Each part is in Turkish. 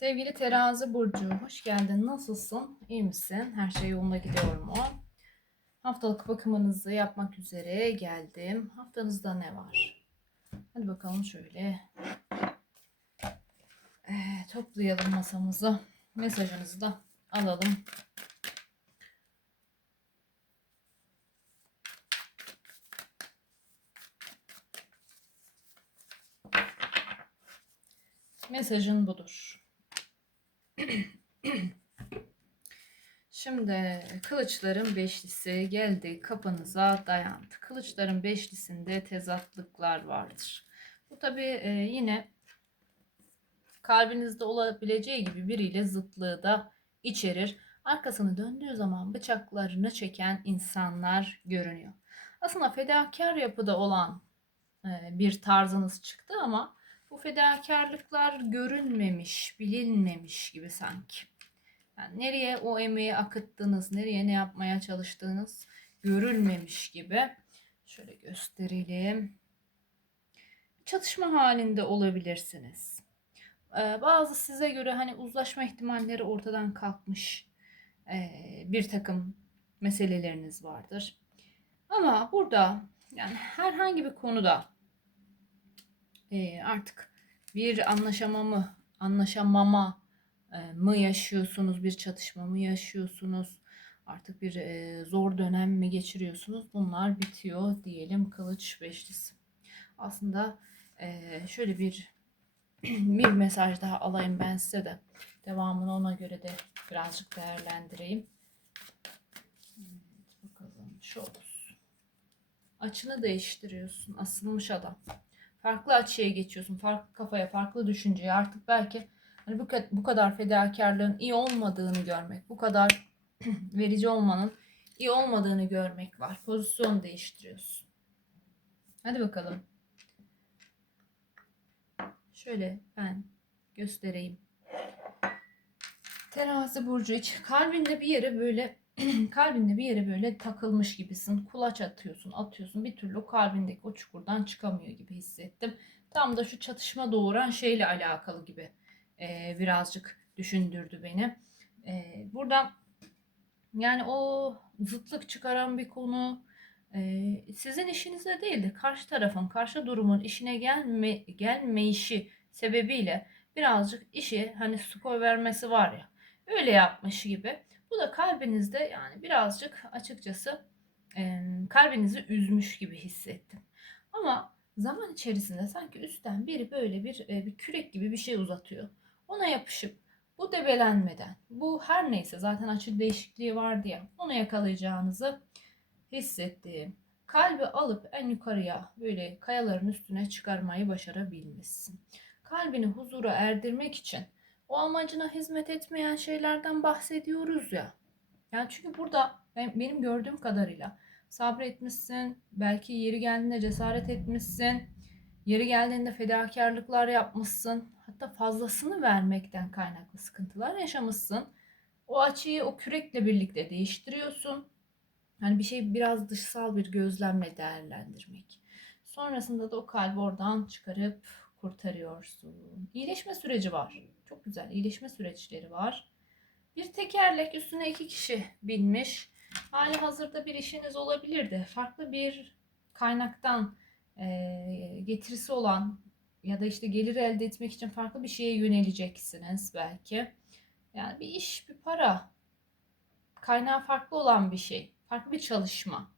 Sevgili terazi burcu, hoş geldin. Nasılsın? İyi misin? Her şey yolunda gidiyor mu? Haftalık bakımınızı yapmak üzere geldim. Haftanızda ne var? Hadi bakalım şöyle. Ee, toplayalım masamızı. Mesajınızı da alalım. Mesajın budur. Şimdi kılıçların beşlisi geldi kapınıza dayandı. Kılıçların beşlisinde tezatlıklar vardır. Bu tabi yine kalbinizde olabileceği gibi biriyle zıtlığı da içerir. Arkasını döndüğü zaman bıçaklarını çeken insanlar görünüyor. Aslında fedakar yapıda olan e, bir tarzınız çıktı ama bu fedakarlıklar görünmemiş, bilinmemiş gibi sanki. Yani nereye o emeği akıttınız, nereye ne yapmaya çalıştığınız görülmemiş gibi. Şöyle gösterelim. Çatışma halinde olabilirsiniz. Ee, bazı size göre hani uzlaşma ihtimalleri ortadan kalkmış ee, bir takım meseleleriniz vardır. Ama burada yani herhangi bir konuda e, artık bir anlaşamamı, anlaşamama e, mı yaşıyorsunuz, bir çatışma mı yaşıyorsunuz, artık bir e, zor dönem mi geçiriyorsunuz? Bunlar bitiyor diyelim kılıç beşlisi. Aslında e, şöyle bir bir mesaj daha alayım ben size de. Devamını ona göre de birazcık değerlendireyim. Evet, bakalım şu. Açını değiştiriyorsun. Asılmış adam farklı açıya geçiyorsun. Farklı kafaya, farklı düşünceye. Artık belki hani bu, bu kadar fedakarlığın iyi olmadığını görmek, bu kadar verici olmanın iyi olmadığını görmek var. Pozisyon değiştiriyorsun. Hadi bakalım. Şöyle ben göstereyim. Terazi burcu iç kalbinde bir yere böyle kalbinde bir yere böyle takılmış gibisin. Kulaç atıyorsun, atıyorsun. Bir türlü kalbindeki o çukurdan çıkamıyor gibi hissettim. Tam da şu çatışma doğuran şeyle alakalı gibi e, birazcık düşündürdü beni. E, burada yani o zıtlık çıkaran bir konu e, sizin işinize değil de karşı tarafın, karşı durumun işine gelme, gelmeyişi sebebiyle birazcık işi hani skor vermesi var ya öyle yapmış gibi bu da kalbinizde yani birazcık açıkçası e, kalbinizi üzmüş gibi hissettim. Ama zaman içerisinde sanki üstten biri böyle bir, e, bir kürek gibi bir şey uzatıyor. Ona yapışıp bu debelenmeden, bu her neyse zaten açı değişikliği vardı ya, onu yakalayacağınızı hissettiğim. Kalbi alıp en yukarıya böyle kayaların üstüne çıkarmayı başarabilmişsin. Kalbini huzura erdirmek için o amacına hizmet etmeyen şeylerden bahsediyoruz ya. Yani çünkü burada benim gördüğüm kadarıyla sabretmişsin, belki yeri geldiğinde cesaret etmişsin, yeri geldiğinde fedakarlıklar yapmışsın, hatta fazlasını vermekten kaynaklı sıkıntılar yaşamışsın. O açıyı o kürekle birlikte değiştiriyorsun. Hani bir şey biraz dışsal bir gözlemle değerlendirmek. Sonrasında da o kalbi oradan çıkarıp kurtarıyorsun. İyileşme süreci var. Çok güzel iyileşme süreçleri var. Bir tekerlek üstüne iki kişi binmiş. Hali hazırda bir işiniz olabilirdi. Farklı bir kaynaktan e, getirisi olan ya da işte gelir elde etmek için farklı bir şeye yöneleceksiniz belki. Yani bir iş, bir para, kaynağı farklı olan bir şey, farklı bir çalışma.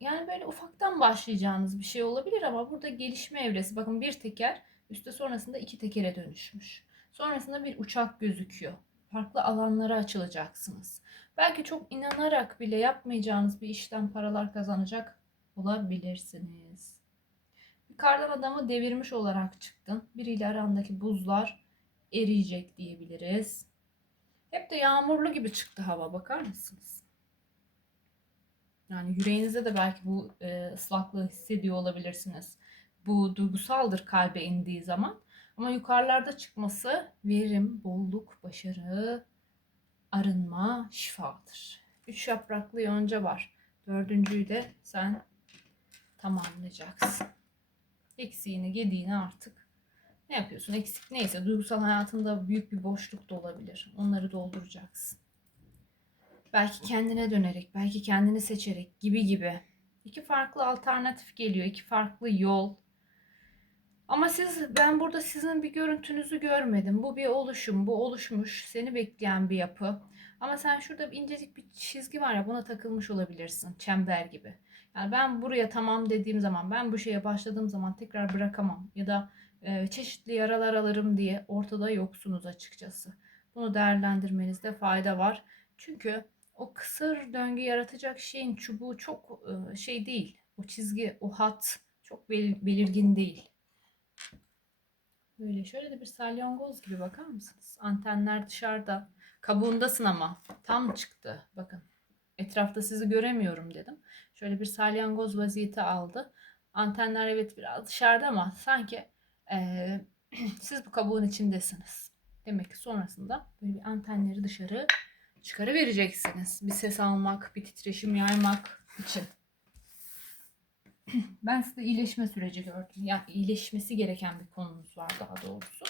Yani böyle ufaktan başlayacağınız bir şey olabilir ama burada gelişme evresi. Bakın bir teker üstte sonrasında iki tekere dönüşmüş. Sonrasında bir uçak gözüküyor. Farklı alanlara açılacaksınız. Belki çok inanarak bile yapmayacağınız bir işten paralar kazanacak olabilirsiniz. Bir kardan adamı devirmiş olarak çıktın. Biriyle arandaki buzlar eriyecek diyebiliriz. Hep de yağmurlu gibi çıktı hava bakar mısınız? Yani yüreğinizde de belki bu e, ıslaklığı hissediyor olabilirsiniz. Bu duygusaldır kalbe indiği zaman. Ama yukarılarda çıkması verim, bolluk, başarı, arınma, şifadır. Üç yapraklı yonca var. Dördüncüyü de sen tamamlayacaksın. Eksiğini, gediğini artık Ne yapıyorsun? Eksik neyse duygusal hayatında büyük bir boşluk da olabilir. Onları dolduracaksın. Belki kendine dönerek, belki kendini seçerek gibi gibi. İki farklı alternatif geliyor. iki farklı yol. Ama siz ben burada sizin bir görüntünüzü görmedim. Bu bir oluşum, bu oluşmuş, seni bekleyen bir yapı. Ama sen şurada bir incecik bir çizgi var ya buna takılmış olabilirsin. Çember gibi. Yani ben buraya tamam dediğim zaman, ben bu şeye başladığım zaman tekrar bırakamam. Ya da e, çeşitli yaralar alırım diye ortada yoksunuz açıkçası. Bunu değerlendirmenizde fayda var. Çünkü o kısır döngü yaratacak şeyin çubuğu çok e, şey değil. O çizgi, o hat çok bel- belirgin değil. Böyle şöyle de bir salyangoz gibi bakar mısınız? Antenler dışarıda. Kabuğundasın ama tam çıktı. Bakın. Etrafta sizi göremiyorum dedim. Şöyle bir salyangoz vaziyeti aldı. Antenler evet biraz dışarıda ama sanki eee, siz bu kabuğun içindesiniz. Demek ki sonrasında böyle bir antenleri dışarı çıkarıvereceksiniz. Bir ses almak, bir titreşim yaymak için. Ben size iyileşme süreci gördüm. Yani iyileşmesi gereken bir konumuz var daha doğrusu.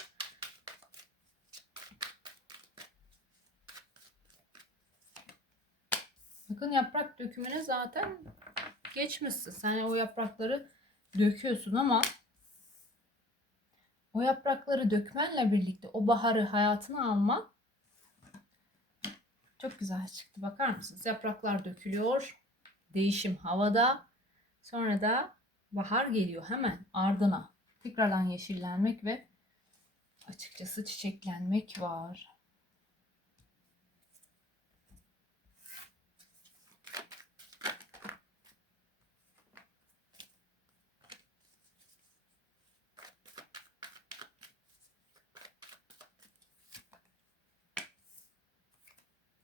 Bakın yaprak dökümüne zaten geçmişsin. Sen o yaprakları döküyorsun ama o yaprakları dökmenle birlikte o baharı hayatına alman çok güzel çıktı. Bakar mısınız? Yapraklar dökülüyor. Değişim havada. Sonra da bahar geliyor hemen ardına. Tekrardan yeşillenmek ve açıkçası çiçeklenmek var.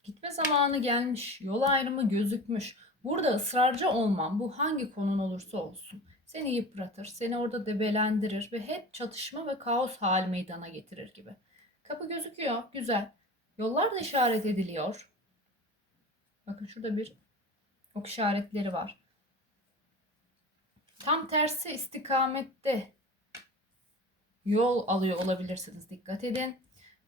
Gitme zamanı gelmiş, yol ayrımı gözükmüş. Burada ısrarcı olman, bu hangi konun olursa olsun, seni yıpratır, seni orada debelendirir ve hep çatışma ve kaos hal meydana getirir gibi. Kapı gözüküyor, güzel. Yollar da işaret ediliyor. Bakın şurada bir ok işaretleri var. Tam tersi istikamette yol alıyor olabilirsiniz. Dikkat edin.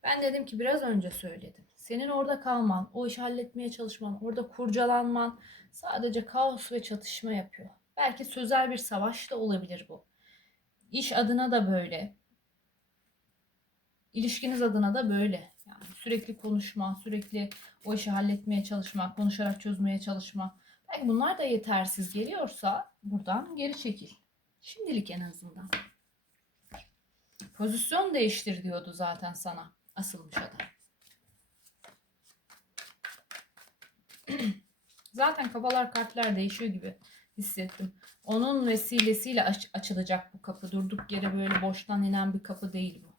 Ben dedim ki biraz önce söyledim. Senin orada kalman, o işi halletmeye çalışman, orada kurcalanman sadece kaos ve çatışma yapıyor. Belki sözel bir savaş da olabilir bu. İş adına da böyle. İlişkiniz adına da böyle. Yani sürekli konuşma, sürekli o işi halletmeye çalışma, konuşarak çözmeye çalışma. Belki bunlar da yetersiz geliyorsa buradan geri çekil. Şimdilik en azından. Pozisyon değiştir diyordu zaten sana asılmış adam. Zaten kafalar kalpler değişiyor gibi hissettim. Onun vesilesiyle aç- açılacak bu kapı. Durduk yere böyle boştan inen bir kapı değil bu.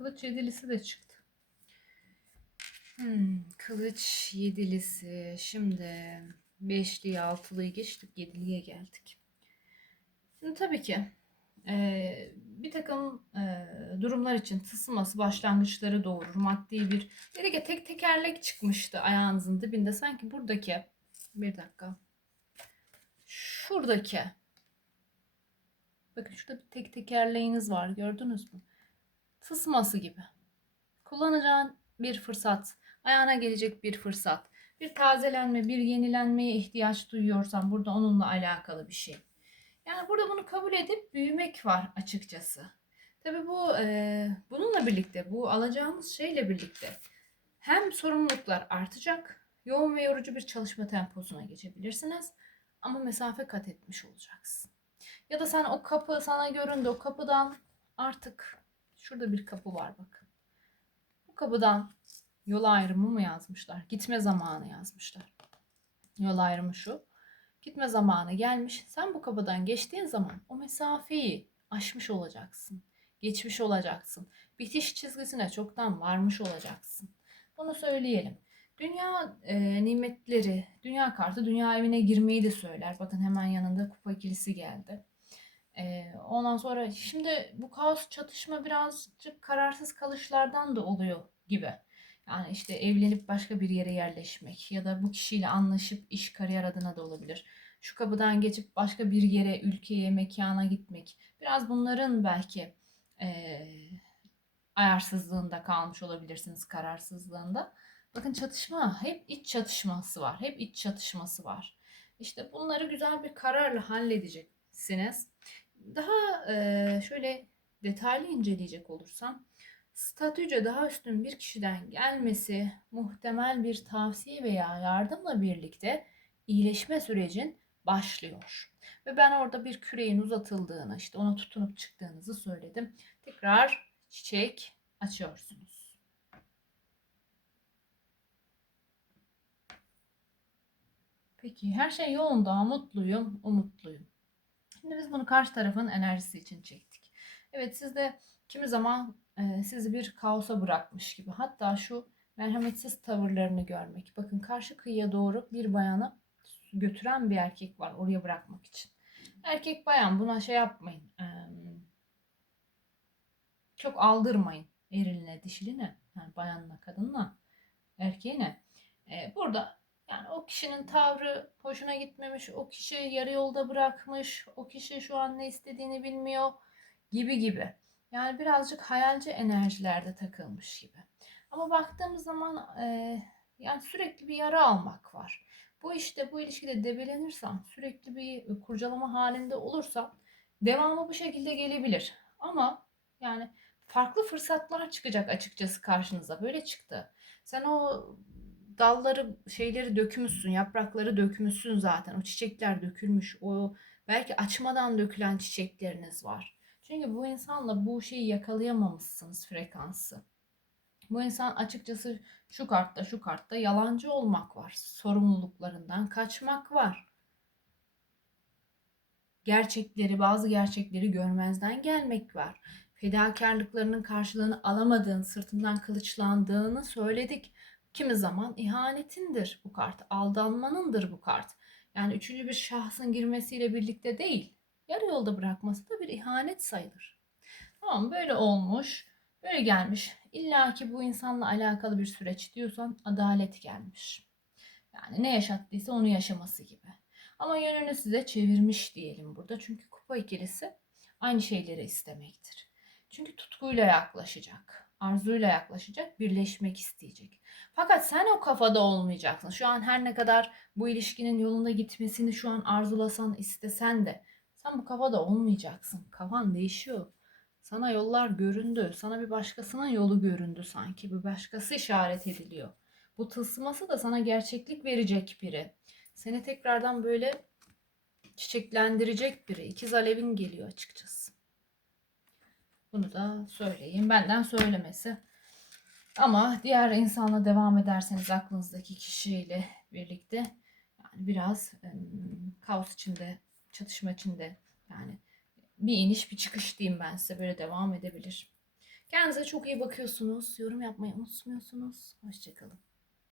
Kılıç yedilisi de çıktı. Hmm, kılıç yedilisi. Şimdi beşliği, altılıyı geçtik. Yediliye geldik. Şimdi tabii ki e, bir takım e, durumlar için tısılması başlangıçları doğurur. Maddi bir dedik ya tek tekerlek çıkmıştı ayağınızın dibinde. Sanki buradaki bir dakika. Şuradaki bakın şurada bir tek tekerleğiniz var. Gördünüz mü? Tısması gibi. Kullanacağın bir fırsat, ayağına gelecek bir fırsat, bir tazelenme, bir yenilenmeye ihtiyaç duyuyorsan burada onunla alakalı bir şey. Yani burada bunu kabul edip büyümek var açıkçası. Tabii bu e, bununla birlikte, bu alacağımız şeyle birlikte hem sorumluluklar artacak, yoğun ve yorucu bir çalışma temposuna geçebilirsiniz ama mesafe kat etmiş olacaksın. Ya da sen o kapı sana göründü, o kapıdan artık Şurada bir kapı var bakın. Bu kapıdan yol ayrımı mı yazmışlar? Gitme zamanı yazmışlar. Yol ayrımı şu. Gitme zamanı gelmiş. Sen bu kapıdan geçtiğin zaman o mesafeyi aşmış olacaksın. Geçmiş olacaksın. Bitiş çizgisine çoktan varmış olacaksın. Bunu söyleyelim. Dünya e, nimetleri, dünya kartı dünya evine girmeyi de söyler. Bakın hemen yanında kupa ikilisi geldi. E, ondan sonra şimdi bu kaos çatışma birazcık kararsız kalışlardan da oluyor gibi. Yani işte evlenip başka bir yere yerleşmek ya da bu kişiyle anlaşıp iş kariyer adına da olabilir. Şu kapıdan geçip başka bir yere, ülkeye, mekana gitmek. Biraz bunların belki eee ayarsızlığında kalmış olabilirsiniz, kararsızlığında. Bakın çatışma, hep iç çatışması var. Hep iç çatışması var. İşte bunları güzel bir kararla halledeceksiniz. Daha eee, şöyle detaylı inceleyecek olursam, statüce daha üstün bir kişiden gelmesi, muhtemel bir tavsiye veya yardımla birlikte iyileşme sürecin başlıyor. Ve ben orada bir küreğin uzatıldığını, işte ona tutunup çıktığınızı söyledim. Tekrar çiçek açıyorsunuz. Peki her şey yolunda, mutluyum, umutluyum. Şimdi biz bunu karşı tarafın enerjisi için çektik. Evet siz de kimi zaman e, sizi bir kaosa bırakmış gibi. Hatta şu merhametsiz tavırlarını görmek. Bakın karşı kıyıya doğru bir bayanı götüren bir erkek var oraya bırakmak için. Erkek bayan buna şey yapmayın. e, çok aldırmayın eriline dişiline. Yani bayanla kadınla erkeğine. E, burada yani o kişinin tavrı hoşuna gitmemiş, o kişi yarı yolda bırakmış, o kişi şu an ne istediğini bilmiyor gibi gibi. Yani birazcık hayalci enerjilerde takılmış gibi. Ama baktığımız zaman e, yani sürekli bir yara almak var. Bu işte bu ilişkide debelenirsen, sürekli bir kurcalama halinde olursan devamı bu şekilde gelebilir. Ama yani farklı fırsatlar çıkacak açıkçası karşınıza. Böyle çıktı. Sen o dalları şeyleri dökmüşsün, yaprakları dökmüşsün zaten. O çiçekler dökülmüş. O belki açmadan dökülen çiçekleriniz var. Çünkü bu insanla bu şeyi yakalayamamışsınız frekansı. Bu insan açıkçası şu kartta şu kartta yalancı olmak var. Sorumluluklarından kaçmak var. Gerçekleri bazı gerçekleri görmezden gelmek var. Fedakarlıklarının karşılığını alamadığın, sırtından kılıçlandığını söyledik. Kimi zaman ihanetindir bu kart, aldanmanındır bu kart. Yani üçüncü bir şahsın girmesiyle birlikte değil, yarı yolda bırakması da bir ihanet sayılır. Tamam böyle olmuş, böyle gelmiş. İlla ki bu insanla alakalı bir süreç diyorsan adalet gelmiş. Yani ne yaşattıysa onu yaşaması gibi. Ama yönünü size çevirmiş diyelim burada. Çünkü kupa ikilisi aynı şeyleri istemektir. Çünkü tutkuyla yaklaşacak, arzuyla yaklaşacak, birleşmek isteyecek. Fakat sen o kafada olmayacaksın. Şu an her ne kadar bu ilişkinin yolunda gitmesini şu an arzulasan, istesen de sen bu kafada olmayacaksın. Kafan değişiyor. Sana yollar göründü. Sana bir başkasının yolu göründü sanki. Bir başkası işaret ediliyor. Bu tılsıması da sana gerçeklik verecek biri. Seni tekrardan böyle çiçeklendirecek biri. İkiz alevin geliyor açıkçası. Bunu da söyleyeyim. Benden söylemesi. Ama diğer insanla devam ederseniz aklınızdaki kişiyle birlikte yani biraz ım, kaos içinde, çatışma içinde yani bir iniş bir çıkış diyeyim ben size böyle devam edebilir. Kendinize çok iyi bakıyorsunuz. Yorum yapmayı unutmuyorsunuz. Hoşçakalın.